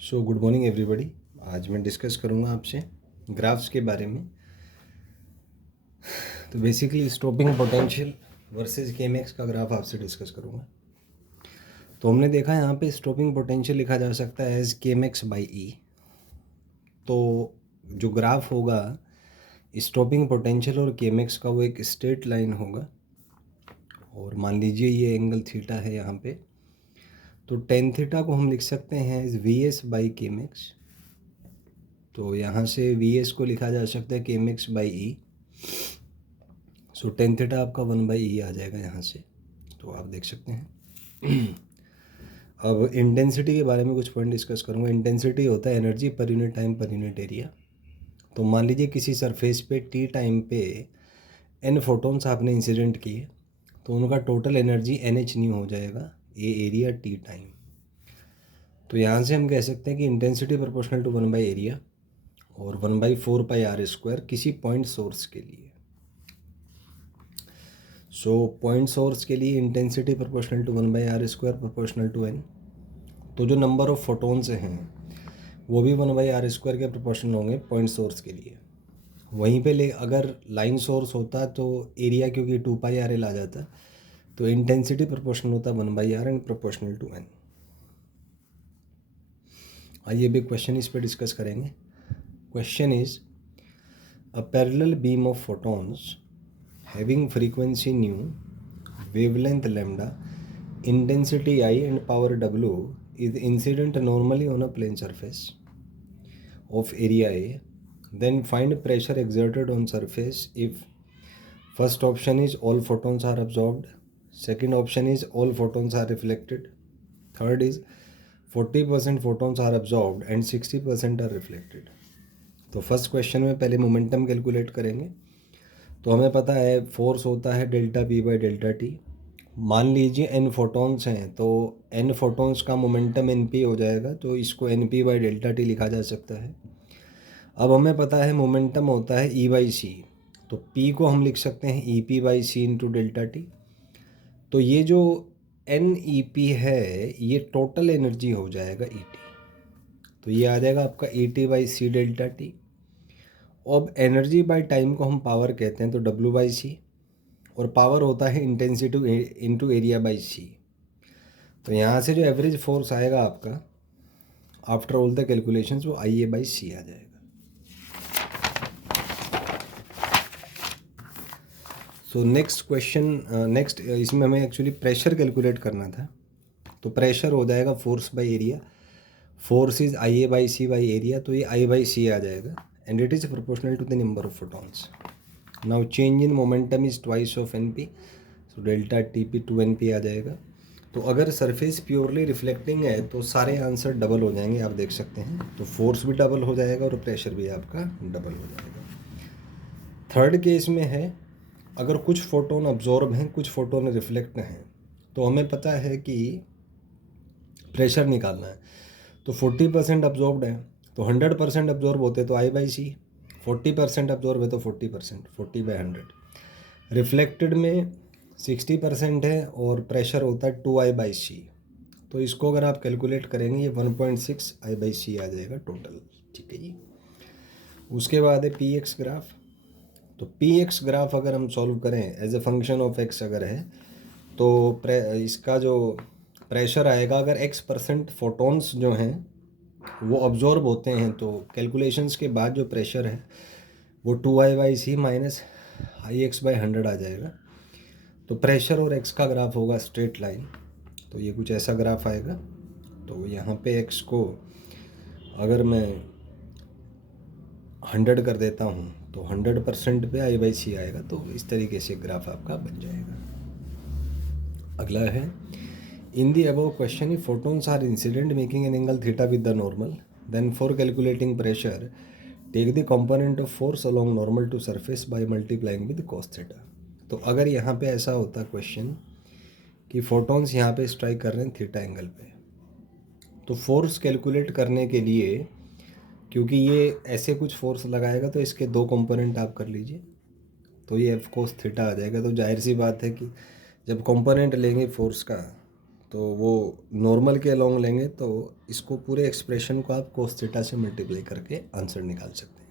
Good morning everybody. आज मैं discuss करूँगा आपसे ग्राफ्स के बारे में। तो बेसिकली स्टॉपिंग पोटेंशियल वर्सेस केएमएक्स का ग्राफ आपसे डिस्कस करूँगा। तो हमने देखा यहाँ पे स्टॉपिंग पोटेंशियल लिखा जा सकता है एज केएमएक्स बाई ई। तो जो ग्राफ होगा स्टॉपिंग पोटेंशियल और केएमएक्स का वो एक स्ट्रेट लाइन होगा, और मान लीजिए ये एंगल थीटा है यहाँ पे। तो टेन थीटा को हम लिख सकते हैं एज वी एस बाई केएमएक्स। तो यहाँ से वी एस को लिखा जा सकता है K M X by E. So ten theta आपका 1/e आ जाएगा यहाँ से, तो आप देख सकते हैं। अब इंटेंसिटी के बारे में कुछ पॉइंट डिस्कस करूँगा। इंटेंसिटी होता है energy per unit time per unit area. तो मान लीजिए किसी सरफेस पे टी टाइम पे n फोटोन्स आपने इंसिडेंट किए, तो उनका टोटल एनर्जी NH न्यू हो जाएगा ए एरिया टी टाइम। तो यहाँ से हम कह सकते हैं कि इंटेंसिटी प्रोपोर्शनल टू 1/एरिया और 1/4πr² किसी पॉइंट सोर्स के लिए। पॉइंट सोर्स के लिए intensity proportional to 1/r² proportional to n। तो जो नंबर ऑफ फोटोन्स हैं वो भी 1/r² के प्रोपोर्शनल होंगे पॉइंट सोर्स के लिए। वहीं पे अगर लाइन सोर्स होता तो एरिया क्योंकि 2πrl आ जाता, तो इंटेंसिटी प्रोपोर्शनल होता 1/r and proportional to n। आइए भी क्वेश्चन इस पर डिस्कस करेंगे। Question is a parallel beam of photons having frequency nu, wavelength lambda, intensity I and power W is incident normally on a plane surface of area A. Then find pressure exerted on surface if first option is all photons are absorbed, second option is all photons are reflected, third is 40% photons are absorbed and 60% are reflected। तो first question में पहले momentum calculate करेंगे। तो हमें पता है force होता है delta P by delta T. मान लीजिए एन फोटॉन्स हैं, तो एन फोटॉन्स का मोमेंटम एन पी हो जाएगा, तो इसको N P by delta T लिखा जा सकता है। अब हमें पता है मोमेंटम होता है ई बाई सी, तो पी को हम लिख सकते हैं E P by C into delta T. तो ये जो एन ई पी है ये टोटल एनर्जी हो जाएगा ई टी। तो ये आ जाएगा आपका E T by C delta T. अब एनर्जी बाय टाइम को हम पावर कहते हैं, तो W बाई सी, और पावर होता है इंटेंसिटी इंटू एरिया बाई सी। तो यहाँ से जो एवरेज फोर्स आएगा आपका आफ्टर ऑल द कैलकुलेशंस वो IA बाई सी आ जाएगा। नेक्स्ट क्वेश्चन, नेक्स्ट इसमें हमें एक्चुअली प्रेशर कैलकुलेट करना था। तो प्रेशर हो जाएगा force by area. Force is IA by C by area, तो ये I बाई सी आ जाएगा and it is proportional to the number of photons. Now change in momentum is twice of NP, so delta TP 2NP आ जाएगा। तो अगर surface purely reflecting है तो सारे आंसर डबल हो जाएंगे, आप देख सकते हैं। तो फोर्स भी डबल हो जाएगा और प्रेशर भी आपका डबल हो जाएगा। थर्ड केस में है अगर कुछ फोटोन अब्जॉर्ब हैं कुछ फोटोन रिफ्लेक्ट हैं, तो हमें पता है कि प्रेशर निकालना है। तो 40% अब्जॉर्ब्ड है, तो 100% अब्जॉर्ब होते तो I बाई सी, 40% अब्जॉर्ब है तो 40%, 40/100। रिफ्लेक्टेड में 60% है और प्रेशर होता है 2I बाई सी। तो इसको अगर आप कैलकुलेट करेंगे ये 1.6 I बाई सी आ जाएगा टोटल। ठीक है जी। उसके बाद है PX ग्राफ। तो PX ग्राफ अगर हम सॉल्व करें as a function of X अगर है, तो इसका जो प्रेशर आएगा, अगर X% फोटॉन्स जो हैं वो ऑब्जॉर्ब होते हैं, तो कैलकुलेशंस के बाद जो प्रेशर है वो 2I by C minus IX by 100 आ जाएगा। तो प्रेशर और X का ग्राफ होगा स्ट्रेट लाइन। तो ये कुछ ऐसा ग्राफ आएगा। तो यहाँ पे X को अगर मैं 100 कर देता हूँ तो 100% पे I बाई सी आएगा। तो इस तरीके से ग्राफ आपका बन जाएगा। अगला है in the above question if photons are incident making an angle theta with the normal, then for calculating pressure take the component of force along normal to surface by multiplying with cos theta. तो अगर यहाँ पे ऐसा होता question कि photons यहाँ पे strike कर रहे हैं थीटा एंगल पे, तो फोर्स कैलकुलेट करने के लिए, क्योंकि ये ऐसे कुछ फोर्स लगाएगा तो इसके दो कंपोनेंट आप कर लीजिए, तो ये F cos थीटा आ जाएगा। तो जाहिर सी बात है कि जब कंपोनेंट लेंगे फोर्स का तो वो नॉर्मल के अलोंग लेंगे तो इसको पूरे एक्सप्रेशन को आप cos थीटा से मल्टीप्लाई करके आंसर निकाल सकते हैं।